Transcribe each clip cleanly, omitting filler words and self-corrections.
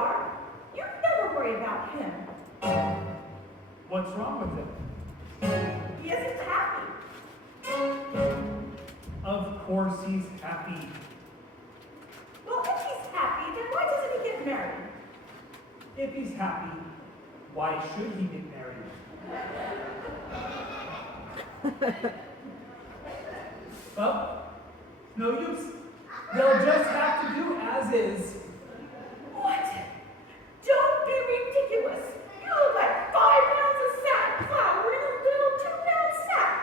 are. You never worry about him. What's wrong with him? He isn't happy. Of course he's happy. Well, if he's happy, then why doesn't he get married? If he's happy, why should he get married? Well, no use. They'll just have to do as is. What? Don't be ridiculous. You look like 5 pounds of flour in a little 2-pound sack.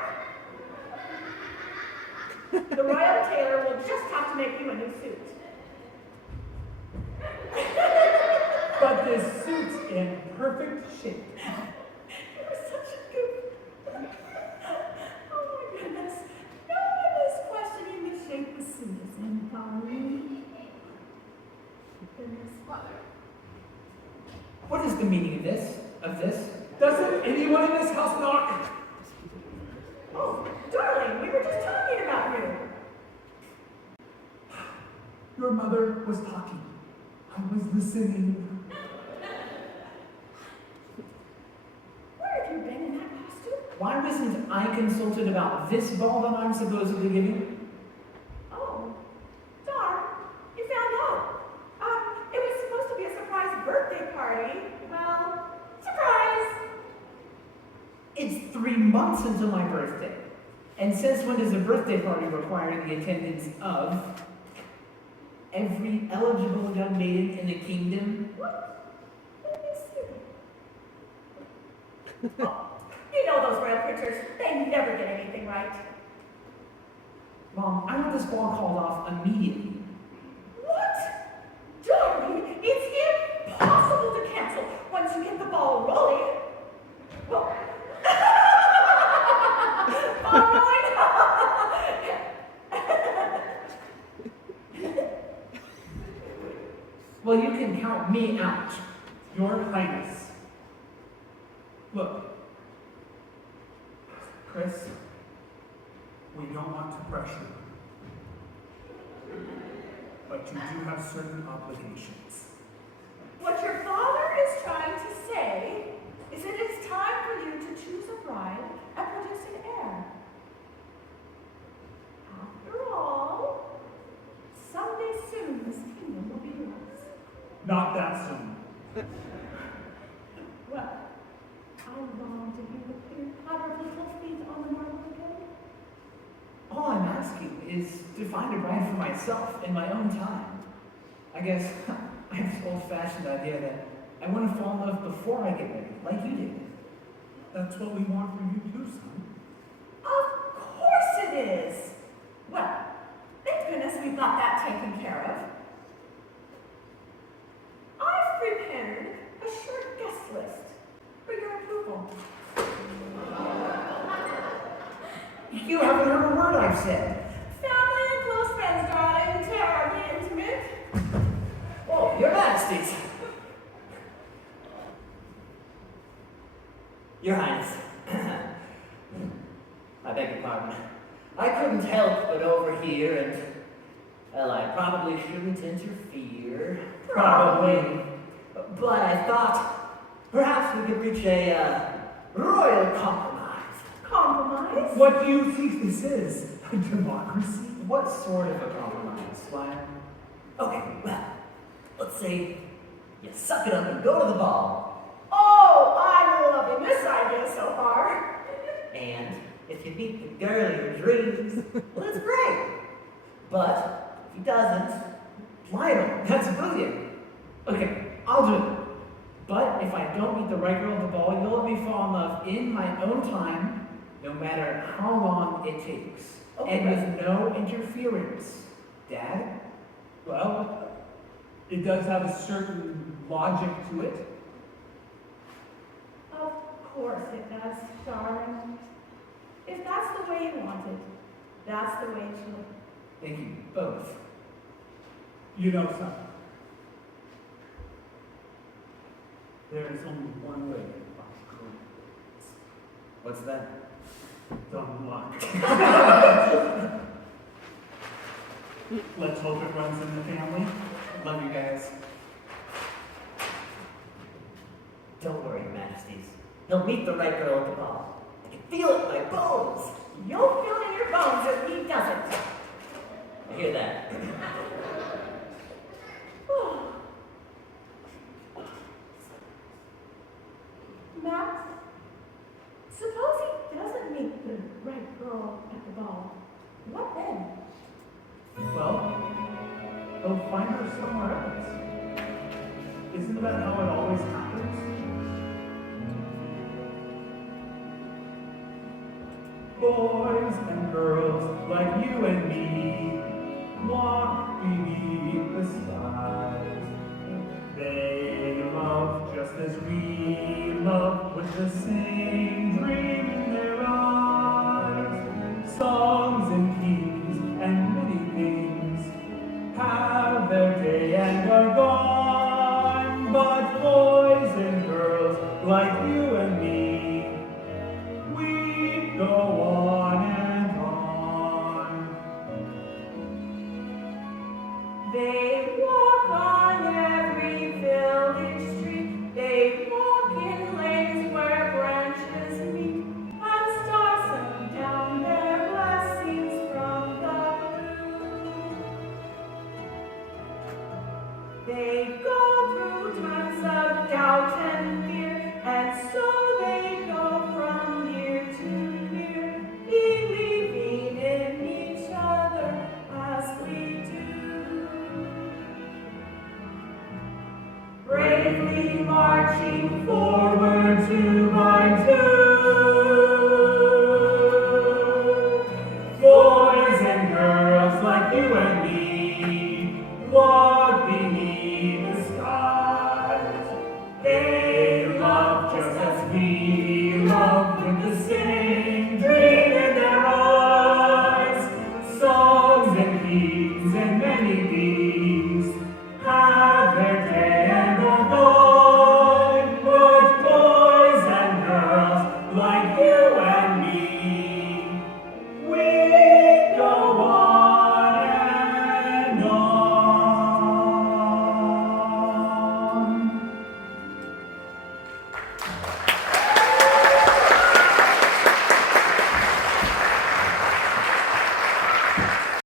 The royal tailor will just have to make you a new suit. But this suit's in perfect shape. You're such a goof. Oh my goodness. No one is questioning the shape the suit is in, Polly. Goodness. What is the meaning of this? Doesn't anyone in this house knock? Oh, darling, we were just talking about you. Your mother was talking. I was listening. Where have you been in that costume? Why wasn't I consulted about this ball that I'm supposedly giving? Oh, darn. You found out. It was supposed to be a surprise birthday party. Well, surprise. It's 3 months until my birthday. And since when does a birthday party require the attendance of every eligible young maiden in the kingdom? What? Let me see. Oh, you know those royal princes, they never get anything right. Mom, I want this ball called off immediately. What? Darling, it's impossible to cancel once you get the ball rolling. Well, fine. Well, you can count me out. Your Highness. Look, Chris, we don't want to pressure you, but you do have certain obligations. What your father is trying to say is that it's time for you to choose a bride and produce an heir. After all, someday soon this kingdom will be yours. Not that soon. Well, I long to hear the clear patter of little feet on the marble again. All I'm asking is to find a bride for myself in my own time. I guess I have this old-fashioned idea that I want to fall in love before I get married, like you did. That's what we want for you too, son. Of course it is. Well, thank goodness we've got that taken care of. I've prepared a short guest list for your approval. You haven't heard a word I've said. Family and close friends, darling, terribly intimate. Oh, Your Majesties. Your Highness. I beg your pardon. I couldn't help but overhear and, well, I probably shouldn't interfere. Probably. But I thought perhaps we could reach a royal compromise. Compromise? What do you think this is? A democracy? What sort of a compromise, Squire? Okay, well, let's say you suck it up and go to the ball. Oh, I'm loving this idea so far. And if you meet the girl of your dreams, well, it's great. But if he doesn't, Lionel, that's brilliant. Okay, I'll do it. But if I don't meet the right girl at the ball, you'll let me fall in love in my own time, no matter how long it takes. Okay. And with no interference. Dad? Well, it does have a certain logic to it. Of course it does, darling. If that's the way you want it, that's the way it should. Thank you, both. You know something. There is only one way to find girls. What's that? Dumb luck. Let's hope it runs in the family. Love you guys. He'll meet the right girl at the ball. I can feel it in my bones. You'll feel in your bones if he doesn't. I hear that. Max, suppose he doesn't meet the right girl at the ball. What then? Well, he'll find her somewhere else. Isn't that how it always happens? Boys and girls like you and me walk beneath the skies. They love just as we love, with the same dream in their eyes. Songs and keys and many things have their day and are gone. But boys and girls like you and me, we go on and on. They walk on every village street. They walk in lanes where branches meet, and stars send down their blessings from the blue. They go through times of doubt and fear, and so they go from year to year, believing in each other as we do. Bravely marching